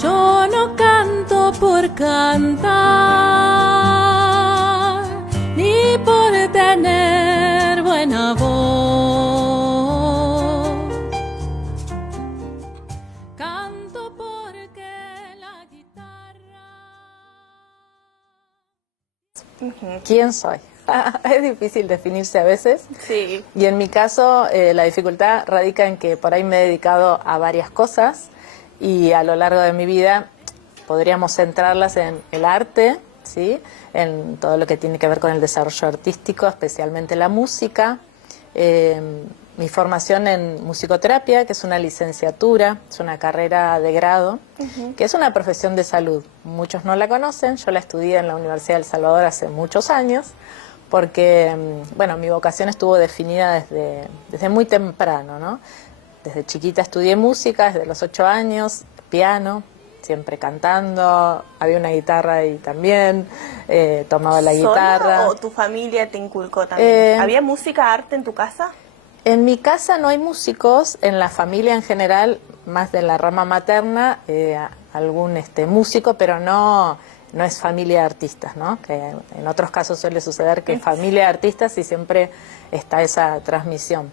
Yo no canto por cantar, ni por tener buena voz. Canto porque la guitarra... ¿Quién soy? Es difícil definirse a veces. Sí. Y en mi caso, la dificultad radica en que por ahí me he dedicado a varias cosas y a lo largo de mi vida podríamos centrarlas en el arte, ¿sí? En todo lo que tiene que ver con el desarrollo artístico, especialmente la música. Mi formación en musicoterapia, que es una licenciatura, es una carrera de grado, que es una profesión de salud. Muchos no la conocen, yo la estudié en la Universidad de El Salvador hace muchos años, porque, bueno, mi vocación estuvo definida desde muy temprano, ¿no? Desde chiquita estudié música, desde los 8 años, piano, siempre cantando, había una guitarra ahí también, tomaba la guitarra. ¿Sola o tu familia te inculcó también? ¿Había música, arte en tu casa? En mi casa no hay músicos, en la familia en general, más de la rama materna, algún músico, pero no es familia de artistas, ¿no? Que en otros casos suele suceder que familia de artistas y siempre está esa transmisión.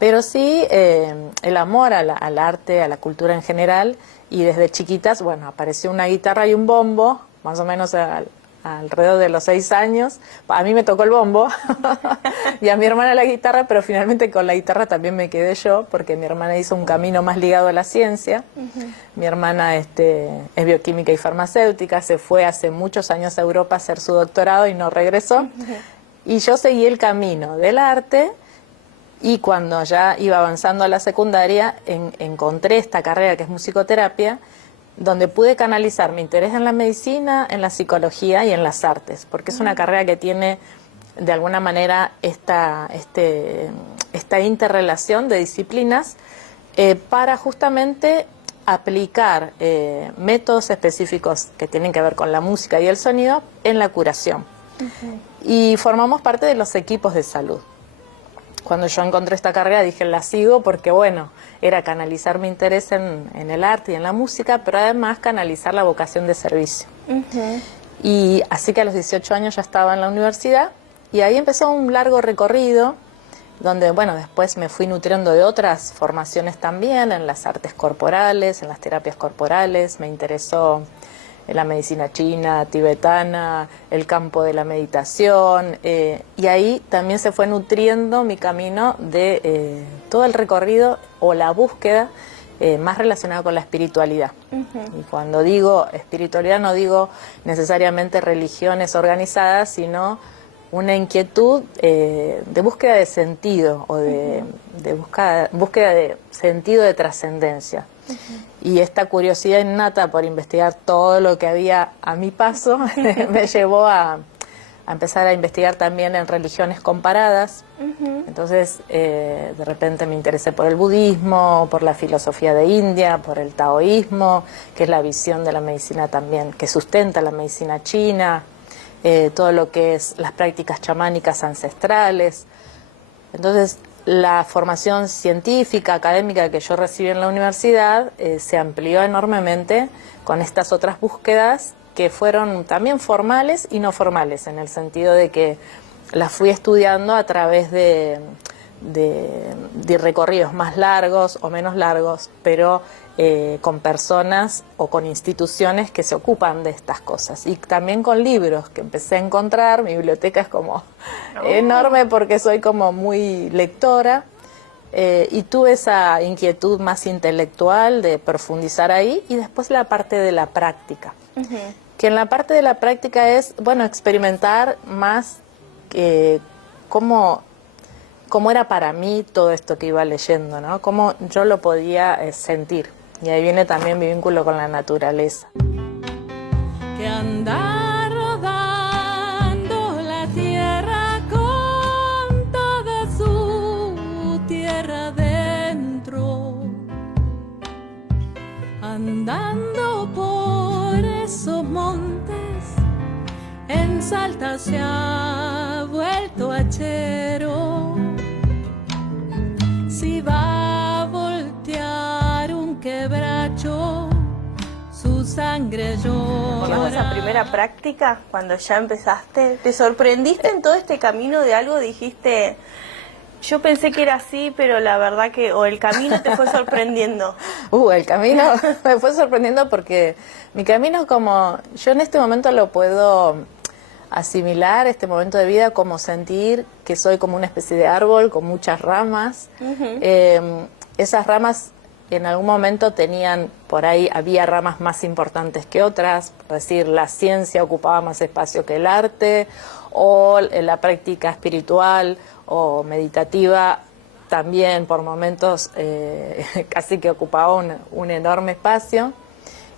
Pero sí el amor al arte, a la cultura en general, y desde chiquitas, bueno, apareció una guitarra y un bombo, más o menos alrededor de los 6 años. A mí me tocó el bombo y a mi hermana la guitarra, pero finalmente con la guitarra también me quedé yo, porque mi hermana hizo un camino más ligado a la ciencia. Mi hermana es bioquímica y farmacéutica, se fue hace muchos años a Europa a hacer su doctorado y no regresó. Y yo seguí el camino del arte. Y cuando ya iba avanzando a la secundaria, encontré esta carrera que es musicoterapia, donde pude canalizar mi interés en la medicina, en la psicología y en las artes, porque es una carrera que tiene de alguna manera esta interrelación de disciplinas para justamente aplicar métodos específicos que tienen que ver con la música y el sonido en la curación. Y formamos parte de los equipos de salud. Cuando yo encontré esta carrera dije, la sigo porque, bueno, era canalizar mi interés en el arte y en la música, pero además canalizar la vocación de servicio. Y así que a los 18 años ya estaba en la universidad y ahí empezó un largo recorrido donde, bueno, después me fui nutriendo de otras formaciones también, en las artes corporales, en las terapias corporales. Me interesó la medicina china, tibetana, el campo de la meditación, y ahí también se fue nutriendo mi camino de todo el recorrido o la búsqueda más relacionada con la espiritualidad. Y cuando digo espiritualidad no digo necesariamente religiones organizadas, sino una inquietud de búsqueda de sentido o de búsqueda de sentido de trascendencia. Y esta curiosidad innata por investigar todo lo que había a mi paso me llevó a empezar a investigar también en religiones comparadas. Entonces, de repente me interesé por el budismo, por la filosofía de India, por el taoísmo, que es la visión de la medicina también, que sustenta la medicina china, todo lo que es las prácticas chamánicas ancestrales. Entonces, la formación científica, académica que yo recibí en la universidad se amplió enormemente con estas otras búsquedas que fueron también formales y no formales, en el sentido de que las fui estudiando a través de recorridos más largos o menos largos, pero con personas o con instituciones que se ocupan de estas cosas. Y también con libros que empecé a encontrar. Mi biblioteca es como enorme porque soy como muy lectora. Y tuve esa inquietud más intelectual de profundizar ahí, y después la parte de la práctica. Que en la parte de la práctica es, bueno, experimentar más cómo era para mí todo esto que iba leyendo, ¿no? Cómo yo lo podía sentir. Y ahí viene también mi vínculo con la naturaleza. Que anda rodando la tierra con toda su tierra dentro, andando por esos montes hasta se ha vuelto hachero. Si va a voltear un quebracho, su sangre llora. ¿Con esa primera práctica, cuando ya empezaste, te sorprendiste en todo este camino de algo? Dijiste, yo pensé que era así, pero la verdad que, o el camino te fue sorprendiendo. El camino me fue sorprendiendo porque mi camino, como yo en este momento lo puedo asimilar, este momento de vida, como sentir que soy como una especie de árbol con muchas ramas. Esas ramas en algún momento tenían, por ahí había ramas más importantes que otras, es decir, la ciencia ocupaba más espacio que el arte, o la práctica espiritual o meditativa también por momentos casi que ocupaba un enorme espacio.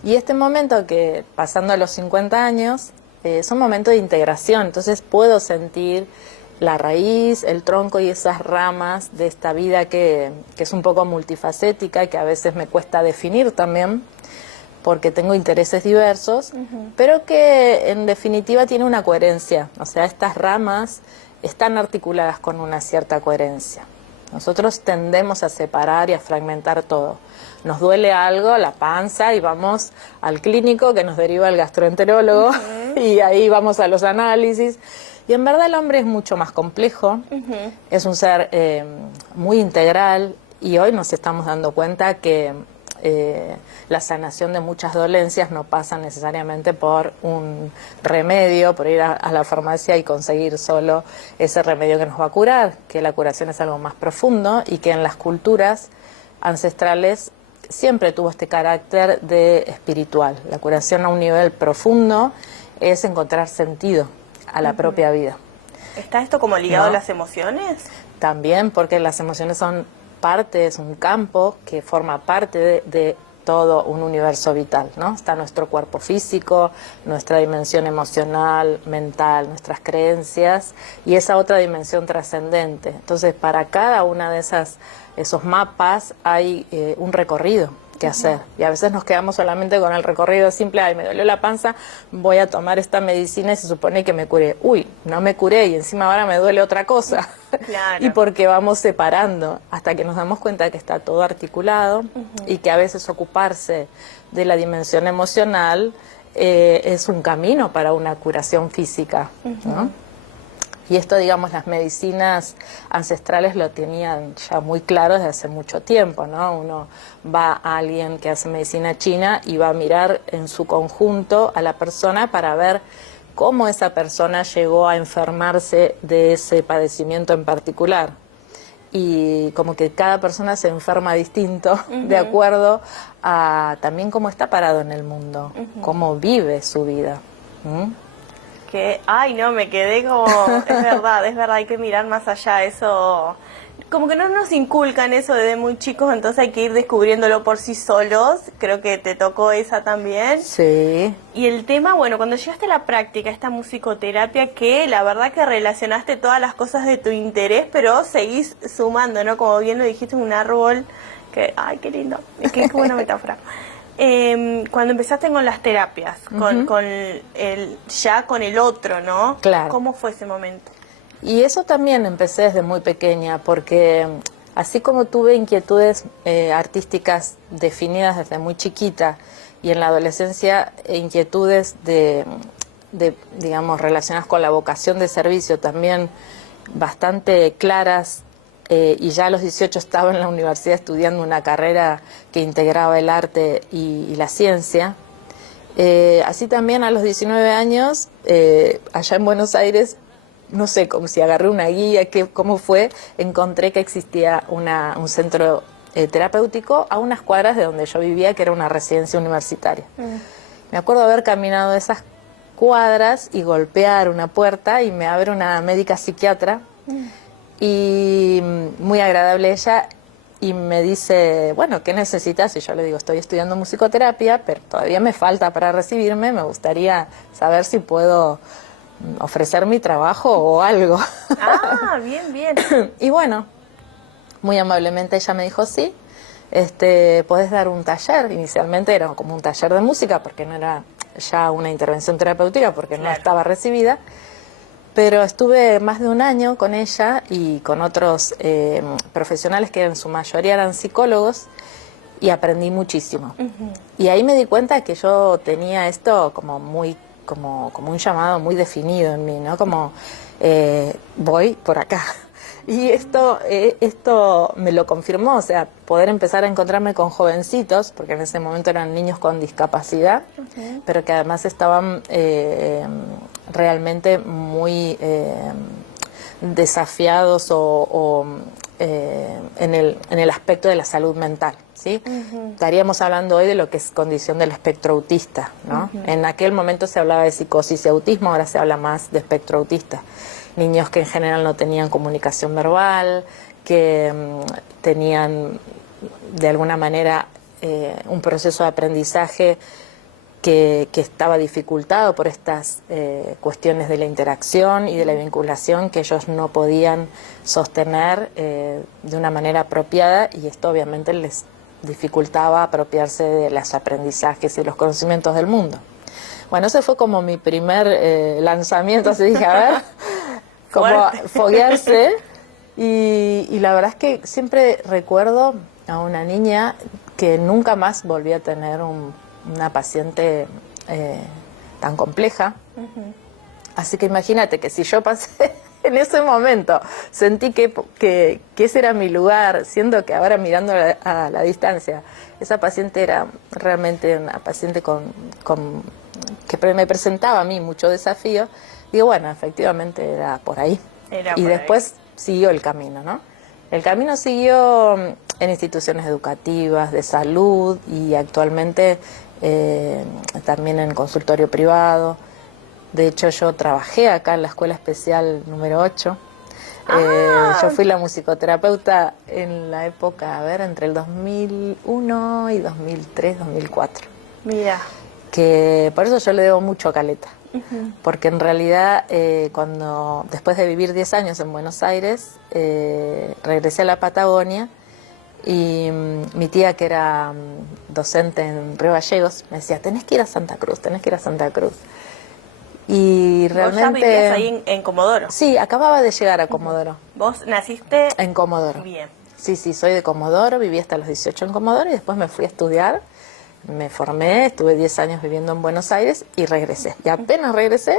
Y este momento que, pasando a los 50 años, es un momento de integración, entonces puedo sentir la raíz, el tronco y esas ramas de esta vida que es un poco multifacética y que a veces me cuesta definir también, porque tengo intereses diversos, pero que en definitiva tiene una coherencia, o sea, estas ramas están articuladas con una cierta coherencia. Nosotros tendemos a separar y a fragmentar todo. Nos duele algo, la panza, y vamos al clínico que nos deriva el gastroenterólogo, y ahí vamos a los análisis. Y en verdad el hombre es mucho más complejo, es un ser muy integral, y hoy nos estamos dando cuenta que la sanación de muchas dolencias no pasa necesariamente por un remedio, por ir a la farmacia y conseguir solo ese remedio que nos va a curar, que la curación es algo más profundo y que en las culturas ancestrales siempre tuvo este carácter de espiritual. La curación a un nivel profundo es encontrar sentido a la propia vida. ¿Está esto como ligado a las emociones? También, porque las emociones son parte, es un campo que forma parte de todo un universo vital, ¿no? Está nuestro cuerpo físico, nuestra dimensión emocional, mental, nuestras creencias y esa otra dimensión trascendente. Entonces, para cada una de esos mapas hay un recorrido que hacer. Y a veces nos quedamos solamente con el recorrido simple, ay, me dolió la panza, voy a tomar esta medicina y se supone que me curé. Uy, no me curé y encima ahora me duele otra cosa. Claro. Y porque vamos separando hasta que nos damos cuenta que está todo articulado y que a veces ocuparse de la dimensión emocional es un camino para una curación física, ¿no? Y esto, digamos, las medicinas ancestrales lo tenían ya muy claro desde hace mucho tiempo, ¿no? Uno va a alguien que hace medicina china y va a mirar en su conjunto a la persona para ver cómo esa persona llegó a enfermarse de ese padecimiento en particular. Y como que cada persona se enferma distinto de acuerdo a también cómo está parado en el mundo, cómo vive su vida. Que, ay, no, me quedé como, es verdad, hay que mirar más allá, eso, como que no nos inculcan eso desde muy chicos, entonces hay que ir descubriéndolo por sí solos. Creo que te tocó esa también. Sí. Y el tema, bueno, cuando llegaste a la práctica, esta musicoterapia, que la verdad que relacionaste todas las cosas de tu interés, pero seguís sumando, ¿no? Como bien lo dijiste, un árbol, que, ay, qué lindo, qué buena metáfora. Cuando empezaste con las terapias, con el otro, ¿no? Claro. ¿Cómo fue ese momento? Y eso también empecé desde muy pequeña, porque así como tuve inquietudes artísticas definidas desde muy chiquita, y en la adolescencia inquietudes de, digamos, relacionadas con la vocación de servicio también bastante claras, y ya a los 18 estaba en la universidad estudiando una carrera que integraba el arte y la ciencia. Así también a los 19 años, allá en Buenos Aires, no sé, como si agarré una guía, cómo fue, encontré que existía un centro terapéutico a unas cuadras de donde yo vivía, que era una residencia universitaria. Me acuerdo haber caminado esas cuadras y golpear una puerta y me abre una médica psiquiatra. Y muy agradable ella, y me dice, bueno, ¿qué necesitas? Y yo le digo, estoy estudiando musicoterapia, pero todavía me falta para recibirme, me gustaría saber si puedo ofrecer mi trabajo o algo. Ah, bien, bien. Y bueno, muy amablemente ella me dijo, sí, podés dar un taller. Inicialmente era como un taller de música, porque no era ya una intervención terapéutica, porque no estaba recibida. pero estuve más de un año con ella y con otros profesionales que en su mayoría eran psicólogos y aprendí muchísimo. Y ahí me di cuenta que yo tenía esto como muy, como un llamado muy definido en mí, ¿no? Como voy por acá. Y esto me lo confirmó, o sea, poder empezar a encontrarme con jovencitos, porque en ese momento eran niños con discapacidad, pero que además estaban realmente muy desafiados en el aspecto de la salud mental, ¿sí? Estaríamos hablando hoy de lo que es condición del espectro autista, ¿no? En aquel momento se hablaba de psicosis y autismo, ahora se habla más de espectro autista. Niños que en general no tenían comunicación verbal, que tenían de alguna manera un proceso de aprendizaje que estaba dificultado por estas cuestiones de la interacción y de la vinculación que ellos no podían sostener de una manera apropiada, y esto obviamente les dificultaba apropiarse de los aprendizajes y los conocimientos del mundo. Bueno, ese fue como mi primer lanzamiento, así dije, a ver, como foguearse, y la verdad es que siempre recuerdo a una niña que nunca más volví a tener una paciente tan compleja. Así que imagínate que si yo pasé en ese momento, sentí que ese era mi lugar, siendo que ahora mirando a la distancia, esa paciente era realmente una paciente que me presentaba a mí mucho desafío, digo, bueno, efectivamente era por ahí. Y después siguió el camino, ¿no? El camino siguió en instituciones educativas, de salud, y actualmente también en consultorio privado. De hecho, yo trabajé acá en la Escuela Especial número 8. Yo fui la musicoterapeuta en la época, a ver, entre el 2001 y 2003, 2004. Mira. Que por eso yo le debo mucho a Caleta. Porque en realidad, después de vivir 10 años en Buenos Aires, regresé a la Patagonia, y mi tía, que era docente en Río Gallegos, me decía, tenés que ir a Santa Cruz, tenés que ir a Santa Cruz. Y realmente... ¿Vos ya vivías ahí en Comodoro? Sí, acababa de llegar a Comodoro. ¿Vos naciste? En Comodoro. Bien. Sí, soy de Comodoro, viví hasta los 18 en Comodoro y después me fui a estudiar, me formé, estuve 10 años viviendo en Buenos Aires y regresé. Y apenas regresé,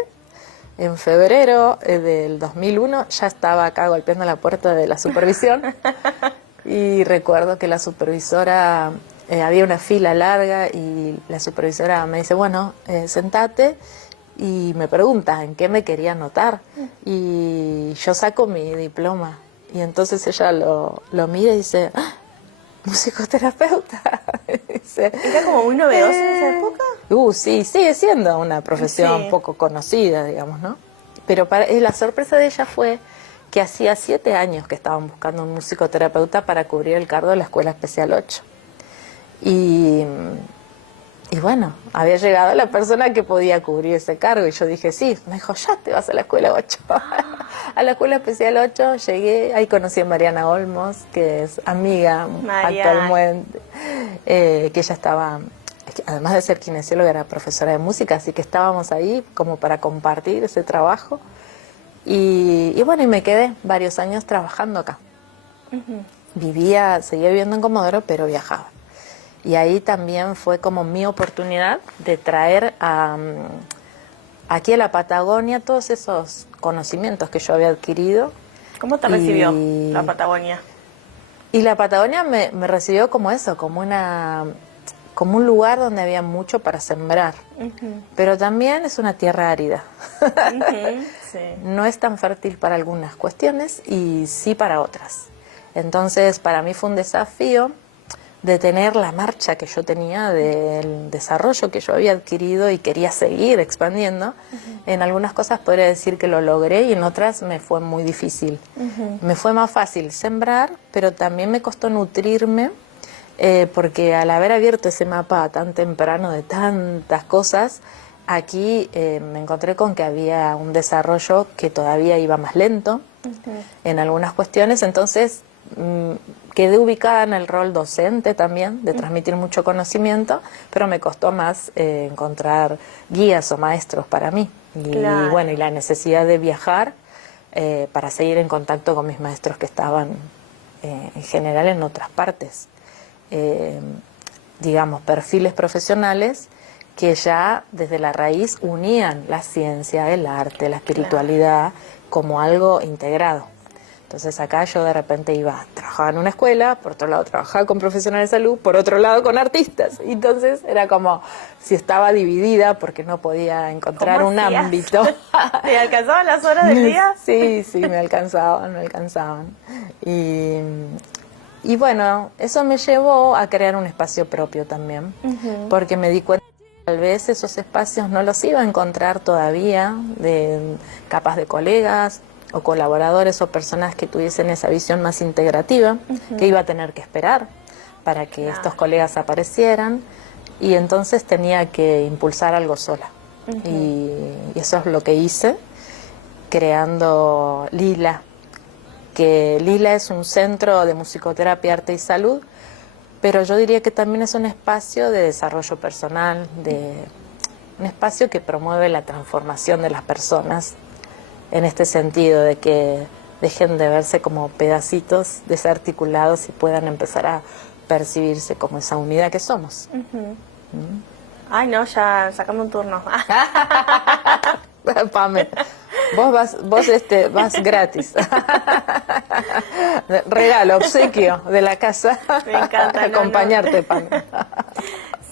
en febrero del 2001, ya estaba acá golpeando la puerta de la supervisión. Y recuerdo que la supervisora, había una fila larga y la supervisora me dice, bueno, sentate, y me pregunta en qué me quería anotar. Y yo saco mi diploma y entonces ella lo mira y dice, ¡ah! Musicoterapeuta. Dice, ¿Era como muy novedosa en esa época? Sí, sigue siendo una profesión Sí. poco conocida, digamos, ¿no? Pero la sorpresa de ella fue que hacía 7 años que estaban buscando un musicoterapeuta para cubrir el cargo de la Escuela Especial 8. Y bueno, había llegado la persona que podía cubrir ese cargo, y yo dije, sí. Me dijo, ya te vas a la Escuela 8. A la Escuela Especial 8 llegué, ahí conocí a Mariana Olmos, que es amiga actualmente, que ella estaba, además de ser kinesióloga, era profesora de música, así que estábamos ahí como para compartir ese trabajo. Y bueno, y me quedé varios años trabajando acá. Seguía viviendo en Comodoro, pero viajaba. Y ahí también fue como mi oportunidad de traer aquí a la Patagonia todos esos conocimientos que yo había adquirido. ¿Cómo te recibió la Patagonia? Y la Patagonia me recibió como eso, como un lugar donde había mucho para sembrar. Pero también es una tierra árida. Sí. No es tan fértil para algunas cuestiones y sí para otras. Entonces, para mí fue un desafío de tener la marcha que yo tenía, del desarrollo que yo había adquirido y quería seguir expandiendo. En algunas cosas podría decir que lo logré y en otras me fue muy difícil. Me fue más fácil sembrar, pero también me costó nutrirme, porque al haber abierto ese mapa tan temprano de tantas cosas, aquí me encontré con que había un desarrollo que todavía iba más lento en algunas cuestiones. Entonces quedé ubicada en el rol docente también, de transmitir mucho conocimiento, pero me costó más encontrar guías o maestros para mí. Y Claro. bueno, y la necesidad de viajar para seguir en contacto con mis maestros que estaban en general en otras partes. Digamos, perfiles profesionales que ya desde la raíz unían la ciencia, el arte, la espiritualidad como algo integrado. Entonces acá yo de repente iba, trabajaba en una escuela, por otro lado trabajaba con profesionales de salud, por otro lado con artistas. Y entonces era como si estaba dividida porque no podía encontrar ¿Cómo un hacías? ámbito. ¿Te alcanzaban las horas del día? Sí, sí, me alcanzaban, me alcanzaban. Y bueno, eso me llevó a crear un espacio propio también, porque me di cuenta que tal vez esos espacios no los iba a encontrar todavía, capaz de colegas o colaboradores o personas que tuviesen esa visión más integrativa, que iba a tener que esperar para que estos colegas aparecieran, y entonces tenía que impulsar algo sola. Y eso es lo que hice, creando Lila, que Lila es un centro de musicoterapia, arte y salud, pero yo diría que también es un espacio de desarrollo personal, un espacio que promueve la transformación de las personas, en este sentido de que dejen de verse como pedacitos desarticulados y puedan empezar a percibirse como esa unidad que somos. Ay, no, ya sacame un turno. Pame, vos vas gratis. Regalo, obsequio de la casa. Me encanta, no, acompañarte, no. Pame.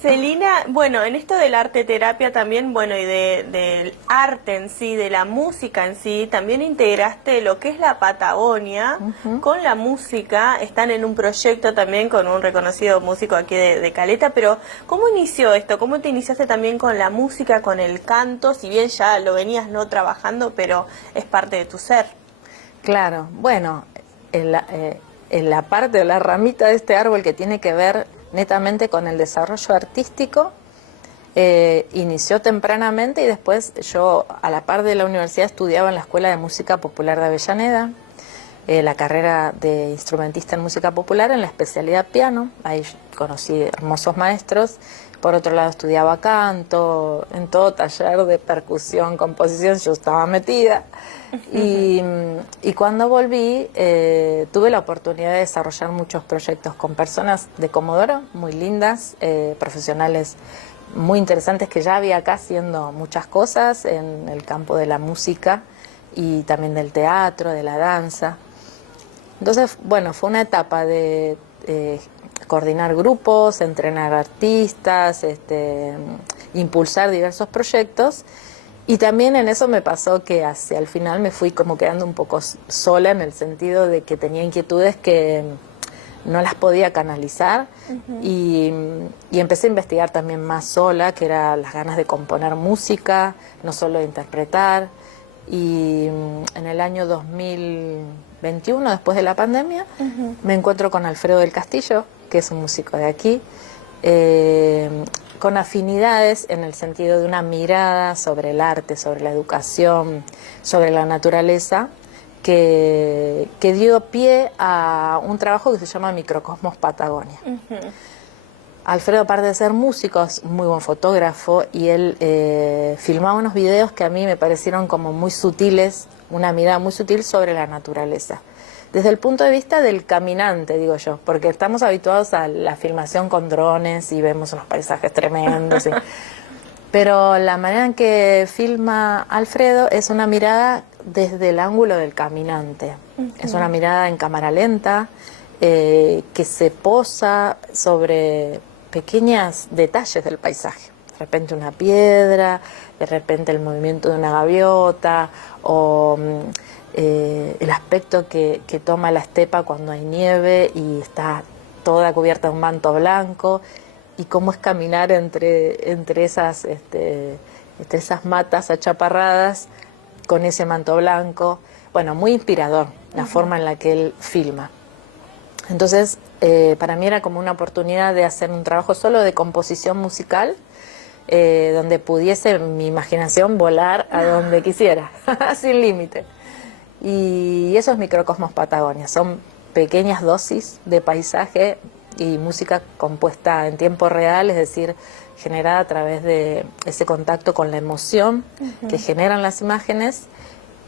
Celina, bueno, en esto del arte terapia también, bueno, y del arte en sí, de la música en sí, también integraste lo que es la Patagonia con la música. Están en un proyecto también con un reconocido músico aquí de Caleta, pero ¿cómo inició esto? ¿Cómo te iniciaste también con la música, con el canto? Si bien ya lo venías no trabajando, pero es parte de tu ser. Claro, bueno, en la parte o la ramita de este árbol que tiene que ver netamente con el desarrollo artístico, inició tempranamente, y después yo a la par de la universidad estudiaba en la Escuela de Música Popular de Avellaneda, la carrera de instrumentista en música popular en la especialidad piano. Ahí conocí hermosos maestros. Por otro lado estudiaba canto, en todo taller de percusión, composición yo estaba metida. Y cuando volví tuve la oportunidad de desarrollar muchos proyectos con personas de Comodoro, muy lindas, profesionales muy interesantes que ya había acá haciendo muchas cosas en el campo de la música y también del teatro, de la danza. Entonces, bueno, fue una etapa de coordinar grupos, entrenar artistas, impulsar diversos proyectos. Y también en eso me pasó que hacia el final me fui como quedando un poco sola, en el sentido de que tenía inquietudes que no las podía canalizar. Y empecé a investigar también más sola, que era las ganas de componer música, no solo de interpretar. Y en el año 2021, después de la pandemia, me encuentro con Alfredo del Castillo, que es un músico de aquí, con afinidades en el sentido de una mirada sobre el arte, sobre la educación, sobre la naturaleza, que dio pie a un trabajo que se llama Microcosmos Patagonia. Alfredo, aparte de ser músico, es muy buen fotógrafo, y él filmaba unos videos que a mí me parecieron como muy sutiles, una mirada muy sutil sobre la naturaleza. Desde el punto de vista del caminante, digo yo, porque estamos habituados a la filmación con drones y vemos unos paisajes tremendos. Pero la manera en que filma Alfredo es una mirada desde el ángulo del caminante. Es una mirada en cámara lenta, que se posa sobre pequeños detalles del paisaje. De repente una piedra, de repente el movimiento de una gaviota, o el aspecto que toma la estepa cuando hay nieve y está toda cubierta de un manto blanco, y cómo es caminar entre esas matas achaparradas con ese manto blanco. Bueno, muy inspirador la forma en la que él filma. Entonces, para mí era como una oportunidad de hacer un trabajo solo de composición musical, donde pudiese mi imaginación volar a donde quisiera, sin límite. Y esos Microcosmos Patagonia son pequeñas dosis de paisaje y música compuesta en tiempo real, es decir, generada a través de ese contacto con la emoción que generan las imágenes.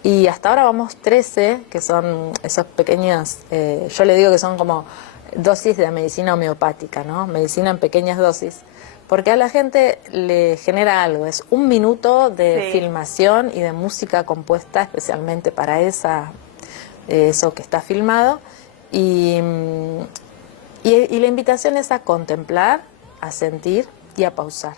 Y hasta ahora vamos 13, que son esos pequeños, yo le digo que son como dosis de medicina homeopática, ¿no? Medicina en pequeñas dosis. Porque a la gente le genera algo, es 1 minuto de filmación y de música compuesta especialmente para eso que está filmado. Y la invitación es a contemplar, a sentir y a pausar.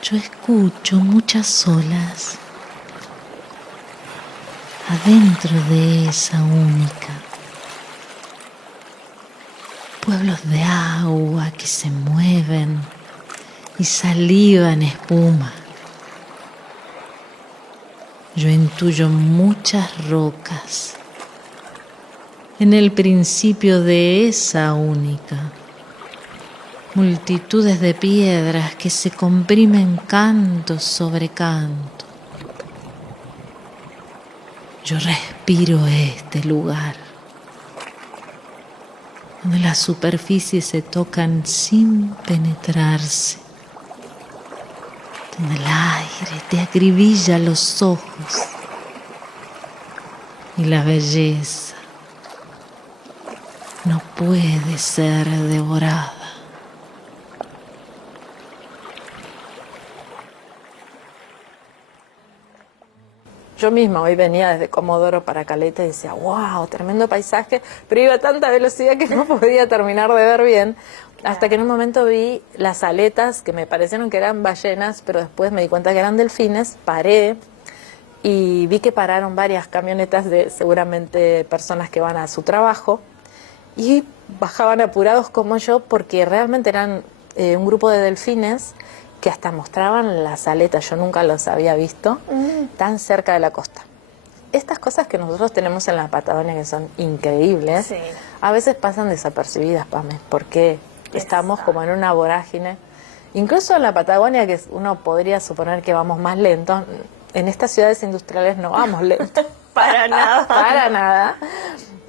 Yo escucho muchas olas adentro de esa única. Pueblos de agua que se mueven y saliva en espuma. Yo intuyo muchas rocas en el principio de esa única. Multitudes de piedras que se comprimen canto sobre canto. Yo respiro este lugar, donde las superficies se tocan sin penetrarse, donde el aire te acribilla los ojos y la belleza no puede ser devorada. Yo misma hoy venía desde Comodoro para Caleta y decía, wow, tremendo paisaje, pero iba a tanta velocidad que no podía terminar de ver bien, hasta que en un momento vi las aletas que me parecieron que eran ballenas, pero después me di cuenta que eran delfines, paré y vi que pararon varias camionetas de seguramente personas que van a su trabajo y bajaban apurados como yo porque realmente eran un grupo de delfines que hasta mostraban las aletas, yo nunca los había visto, tan cerca de la costa. Estas cosas que nosotros tenemos en la Patagonia que son increíbles, a veces pasan desapercibidas, Pame, porque estamos como en una vorágine. Incluso en la Patagonia, que uno podría suponer que vamos más lento, en estas ciudades industriales no vamos lento. Para nada. Para nada.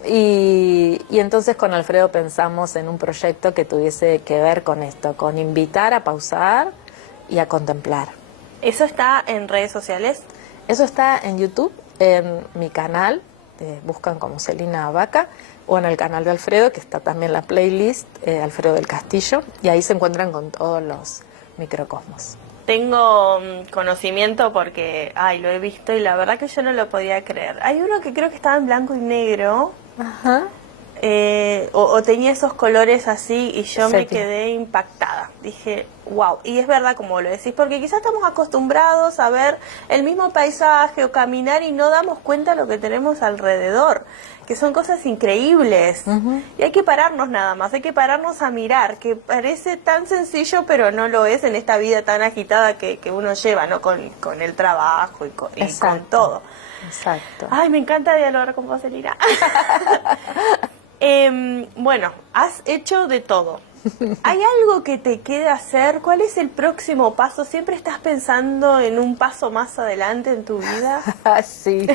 Y entonces con Alfredo pensamos en un proyecto que tuviese que ver con esto, con invitar a pausar y a contemplar. ¿Eso está en redes sociales? Eso está en YouTube, en mi canal, buscan como Celina Vaca, o en el canal de Alfredo, que está también la playlist, Alfredo del Castillo, y ahí se encuentran con todos los microcosmos. Tengo conocimiento porque, lo he visto y la verdad que yo no lo podía creer. Hay uno que creo que estaba en blanco y negro. Ajá. O tenía esos colores así y yo me Sepia. quedé impactada. Dije, wow. Y es verdad como lo decís, porque quizás estamos acostumbrados a ver el mismo paisaje o caminar y no damos cuenta de lo que tenemos alrededor, que son cosas increíbles. Y hay que pararnos nada más, hay que pararnos a mirar, que parece tan sencillo, pero no lo es en esta vida tan agitada que uno lleva, ¿no? Con el trabajo y con todo. Exacto. Ay, me encanta dialogar con vos, Celina. Bueno, has hecho de todo. ¿Hay algo que te queda hacer? ¿Cuál es el próximo paso? ¿Siempre estás pensando en un paso más adelante en tu vida? Sí,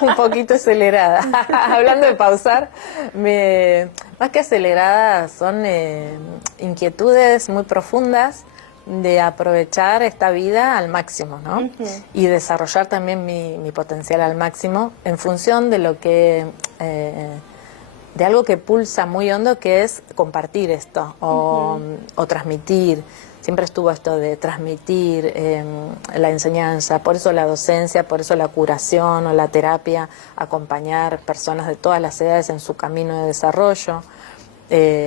un poquito acelerada. Hablando de pausar, más que acelerada son inquietudes muy profundas de aprovechar esta vida al máximo, ¿no? Y desarrollar también mi potencial al máximo en función de lo que algo que pulsa muy hondo, que es compartir esto o transmitir. Siempre estuvo esto de transmitir la enseñanza, por eso la docencia, por eso la curación o la terapia, acompañar personas de todas las edades en su camino de desarrollo,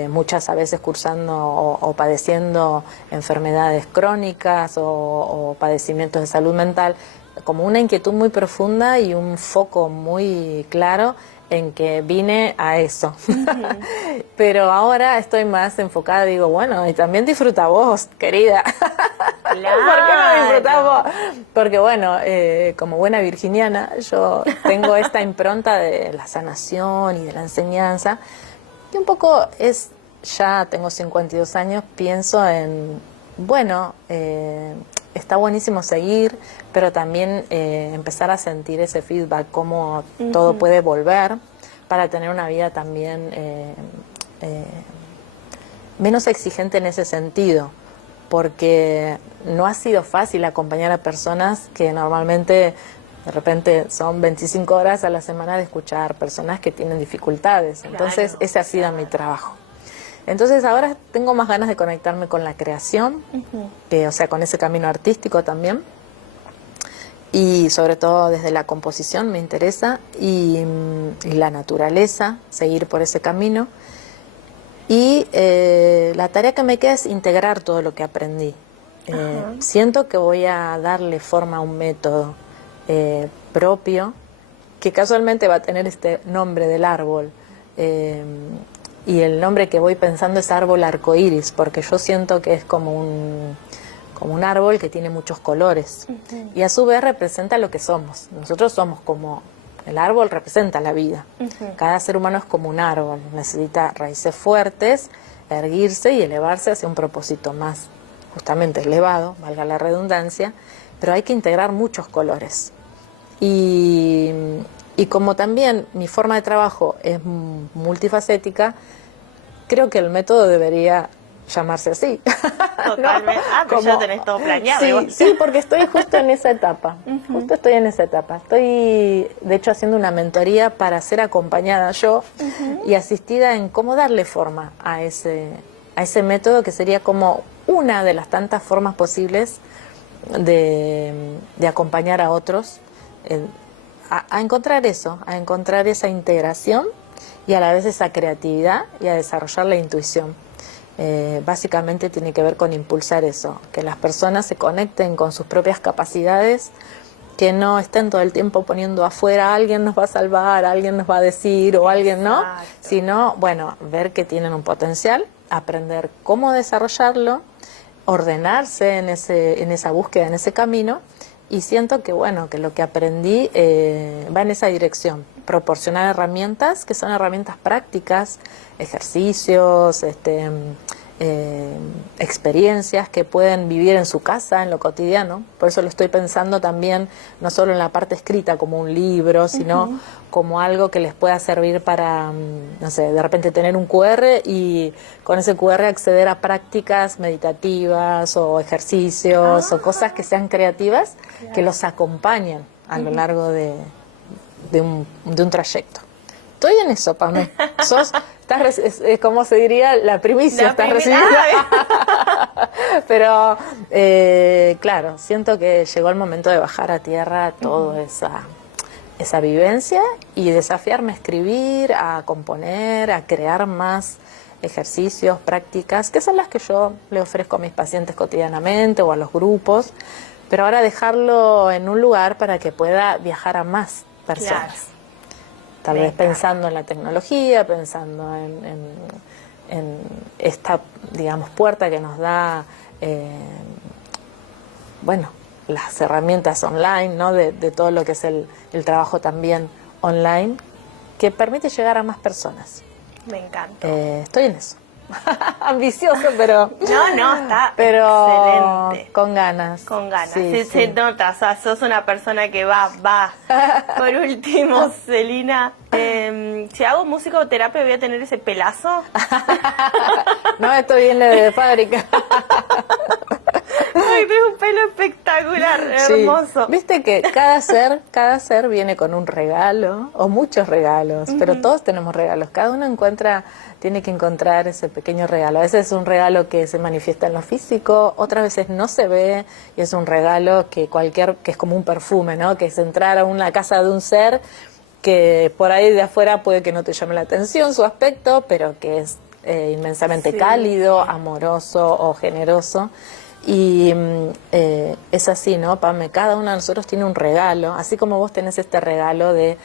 muchas a veces cursando o padeciendo enfermedades crónicas o padecimientos de salud mental, como una inquietud muy profunda y un foco muy claro en que vine a eso. Pero ahora estoy más enfocada, digo, bueno, y también disfruta vos, querida. Claro. ¿Por qué no disfrutás vos? Porque bueno, como buena virginiana, yo tengo esta impronta de la sanación y de la enseñanza, y un poco es, ya tengo 52 años, pienso en, bueno, está buenísimo seguir, pero también empezar a sentir ese feedback, cómo todo puede volver, para tener una vida también menos exigente en ese sentido, porque no ha sido fácil acompañar a personas que normalmente de repente son 25 horas a la semana de escuchar personas que tienen dificultades. Entonces ese ha sido mi trabajo. Entonces ahora tengo más ganas de conectarme con la creación, o sea, con ese camino artístico también, y sobre todo desde la composición me interesa, y la naturaleza, seguir por ese camino. Y la tarea que me queda es integrar todo lo que aprendí. Siento que voy a darle forma a un método propio, que casualmente va a tener este nombre del árbol. Y el nombre que voy pensando es árbol arcoíris, porque yo siento que es como un árbol que tiene muchos colores. Y a su vez representa lo que somos. Nosotros somos como... El árbol representa la vida. Cada ser humano es como un árbol. Necesita raíces fuertes, erguirse y elevarse hacia un propósito más justamente elevado, valga la redundancia, pero hay que integrar muchos colores. Y como también mi forma de trabajo es multifacética, creo que el método debería llamarse así. Totalmente. ¿No? Pero ya tenés todo planeado. Sí, porque estoy justo en esa etapa. Justo estoy en esa etapa. Estoy, de hecho, haciendo una mentoría para ser acompañada yo y asistida en cómo darle forma a ese método, que sería como una de las tantas formas posibles de acompañar a otros a encontrar eso, a encontrar esa integración y a la vez esa creatividad y a desarrollar la intuición. Básicamente tiene que ver con impulsar eso, que las personas se conecten con sus propias capacidades, que no estén todo el tiempo poniendo afuera, alguien nos va a salvar, alguien nos va a decir o alguien no, sino, bueno, ver que tienen un potencial, aprender cómo desarrollarlo, ordenarse en esa búsqueda, en ese camino, y siento que, bueno, que lo que aprendí va en esa dirección, proporcionar herramientas que son herramientas prácticas, ejercicios, experiencias que pueden vivir en su casa, en lo cotidiano. Por eso lo estoy pensando también, no solo en la parte escrita como un libro, sino como algo que les pueda servir para, no sé, de repente tener un QR y con ese QR acceder a prácticas meditativas o ejercicios o cosas que sean creativas, que los acompañen a lo largo de un trayecto. Estoy en eso, Pamela. Como se diría, la primicia estás recibiendo. Pero, claro, siento que llegó el momento de bajar a tierra toda esa vivencia y desafiarme a escribir, a componer, a crear más ejercicios, prácticas, que son las que yo le ofrezco a mis pacientes cotidianamente o a los grupos, pero ahora dejarlo en un lugar para que pueda viajar a más personas. Claro. Tal vez pensando en la tecnología, pensando en esta, digamos, puerta que nos da, bueno, las herramientas online, ¿no? De todo lo que es el trabajo también online, que permite llegar a más personas. Me encanta. Estoy en eso. Ambicioso, pero... No, está excelente. Con ganas. Con ganas. Sí. Se nota, o sea, sos una persona que va. Por último, Celina, si hago musicoterapia, ¿voy a tener ese pelazo? No, esto viene de fábrica. Me Tienes un pelo espectacular, Sí. hermoso. Viste que cada ser viene con un regalo o muchos regalos, pero todos tenemos regalos. Cada uno tiene que encontrar ese pequeño regalo. A veces es un regalo que se manifiesta en lo físico, otras veces no se ve y es un regalo que es como un perfume, ¿no? Que es entrar a una casa de un ser que por ahí de afuera puede que no te llame la atención su aspecto, pero que es inmensamente cálido, amoroso o generoso. Y es así, ¿no, Pame? Cada uno de nosotros tiene un regalo, así como vos tenés este regalo de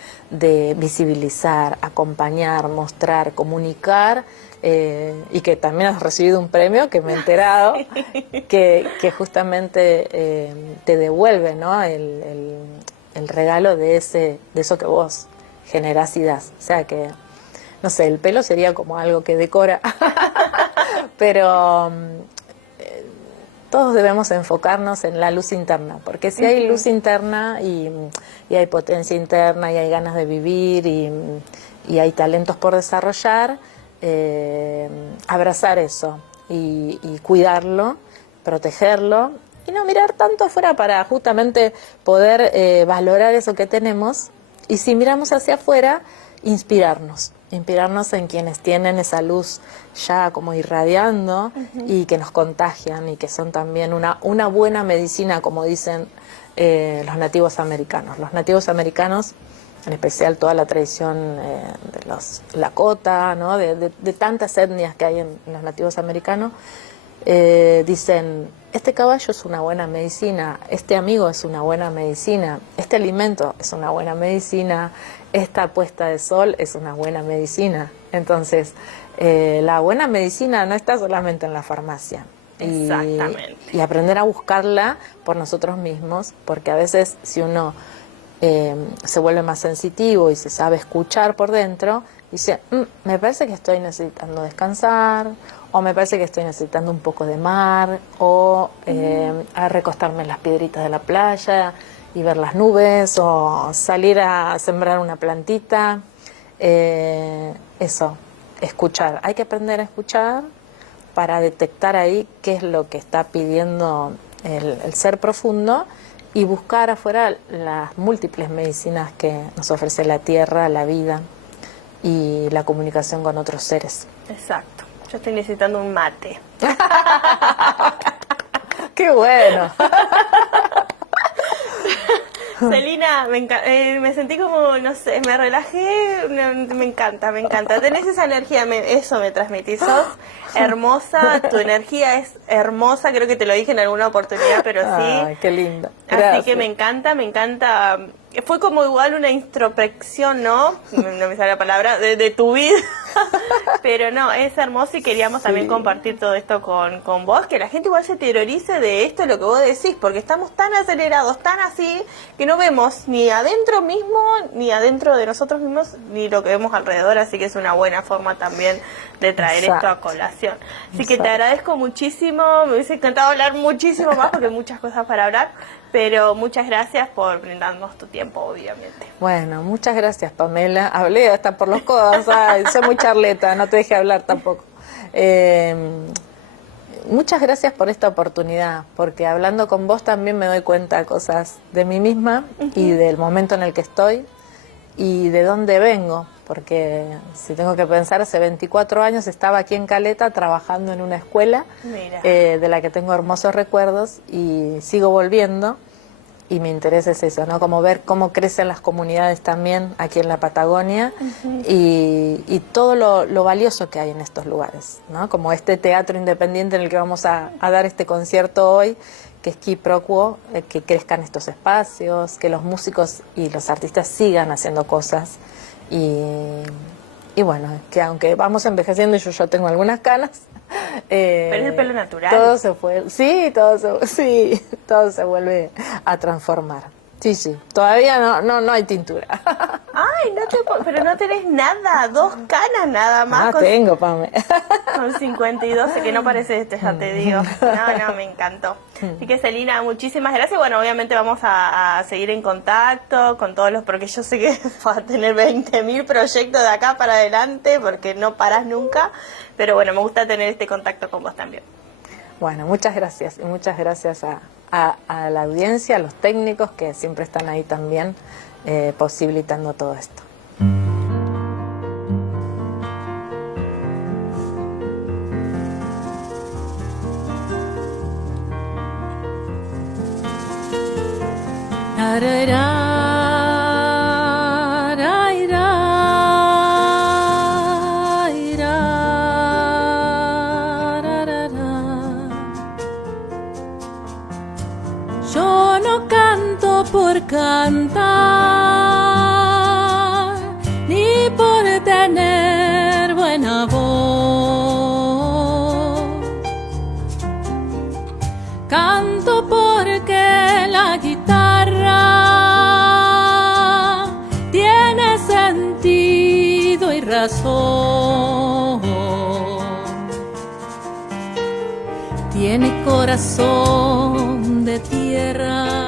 visibilizar, acompañar, mostrar, comunicar, y que también has recibido un premio, que me he enterado, que justamente te devuelve, ¿no? El regalo de eso que vos generás y das. O sea que, no sé, el pelo sería como algo que decora, pero todos debemos enfocarnos en la luz interna, porque si hay luz interna y hay potencia interna y hay ganas de vivir y hay talentos por desarrollar, abrazar eso y cuidarlo, protegerlo y no mirar tanto afuera para justamente poder valorar eso que tenemos, y si miramos hacia afuera, inspirarnos en quienes tienen esa luz ya como irradiando y que nos contagian y que son también una buena medicina, como dicen los nativos americanos. Los nativos americanos, en especial toda la tradición de los Lakota, ¿no? de tantas etnias que hay en los nativos americanos, dicen: este caballo es una buena medicina, este amigo es una buena medicina, este alimento es una buena medicina, esta puesta de sol es una buena medicina. Entonces, la buena medicina no está solamente en la farmacia. Exactamente. Y aprender a buscarla por nosotros mismos, porque a veces si uno se vuelve más sensitivo y se sabe escuchar por dentro, dice: me parece que estoy necesitando descansar, o me parece que estoy necesitando un poco de mar, o a recostarme en las piedritas de la playa y ver las nubes, o salir a sembrar una plantita. Eso, escuchar. Hay que aprender a escuchar para detectar ahí qué es lo que está pidiendo el ser profundo, y buscar afuera las múltiples medicinas que nos ofrece la tierra, la vida y la comunicación con otros seres. Exacto. Yo estoy necesitando un mate. ¡Qué bueno! Celina, me sentí como, no sé, me relajé, me encanta. Tenés esa energía, eso me transmitís, sos hermosa, tu energía es hermosa, creo que te lo dije en alguna oportunidad, pero sí. Ay, qué lindo. Gracias. Así que me encanta. Fue como igual una introspección, ¿no? No me sale la palabra, de tu vida. Pero no, es hermoso y queríamos también compartir todo esto con vos, que la gente igual se terrorice de esto, lo que vos decís, porque estamos tan acelerados, tan así, que no vemos ni adentro mismo, ni adentro de nosotros mismos, ni lo que vemos alrededor, así que es una buena forma también de traer esto a colación. Así que te agradezco muchísimo, me hubiese encantado hablar muchísimo más, porque hay muchas cosas para hablar, pero muchas gracias por brindarnos tu tiempo, obviamente. Bueno, muchas gracias, Pamela. Hablé hasta por los codos, ay, soy muy charleta, no te dejé hablar tampoco. Muchas gracias por esta oportunidad, porque hablando con vos también me doy cuenta de cosas de mí misma y del momento en el que estoy y de dónde vengo, porque si tengo que pensar, hace 24 años estaba aquí en Caleta trabajando en una escuela de la que tengo hermosos recuerdos y sigo volviendo. Y mi interés es eso, ¿no? Como ver cómo crecen las comunidades también aquí en la Patagonia y todo lo valioso que hay en estos lugares, ¿no? Como este teatro independiente en el que vamos a dar este concierto hoy, que es Quid Pro Quo, que crezcan estos espacios, que los músicos y los artistas sigan haciendo cosas y bueno, que aunque vamos envejeciendo y yo ya tengo algunas canas, pero es el pelo natural. Todo se fue, todo se vuelve a transformar. Sí, todavía no hay tintura. Ay, pero no tenés nada, 2 canas nada más. Tengo, Pame. Con 52, que no parece ya te digo. No, me encantó. Así que, Celina, muchísimas gracias. Bueno, obviamente vamos a seguir en contacto con todos porque yo sé que vas a tener 20.000 proyectos de acá para adelante, porque no parás nunca. Pero bueno, me gusta tener este contacto con vos también. Bueno, muchas gracias y muchas gracias a la audiencia, a los técnicos que siempre están ahí también posibilitando todo esto. Yo no canto por cantar, ni por tener buena voz. Canto porque la guitarra tiene sentido y razón. Tiene corazón de tierra.